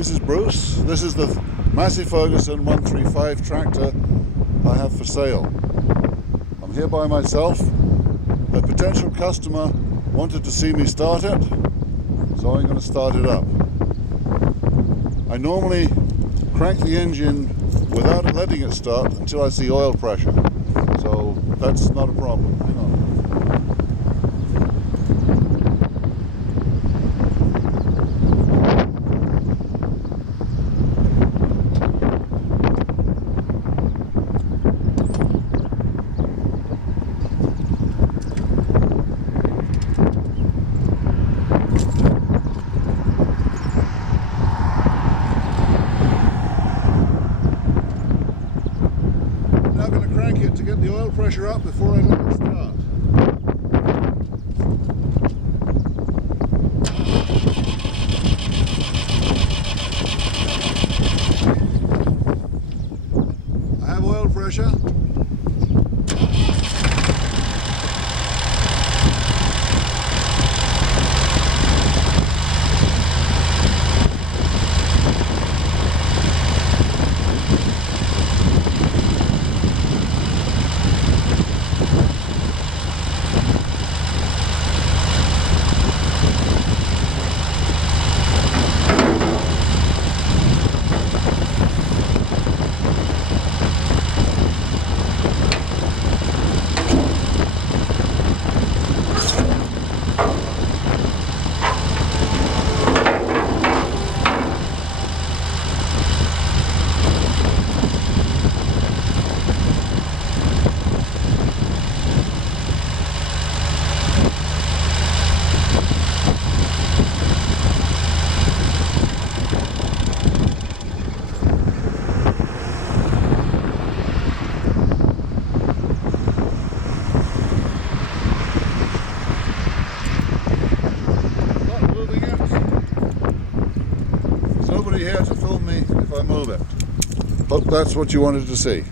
This is Bruce. This is the Massey Ferguson 135 tractor I have for sale. I'm here by myself. A potential customer wanted to see me start it, so I'm going to start it up. I normally crank the engine without letting it start until I see oil pressure, so that's not a problem. Hang on. I'm going to crank it to get the oil pressure up before I let it start. I have oil pressure. Here to film me if I move it. Hope that's what you wanted to see.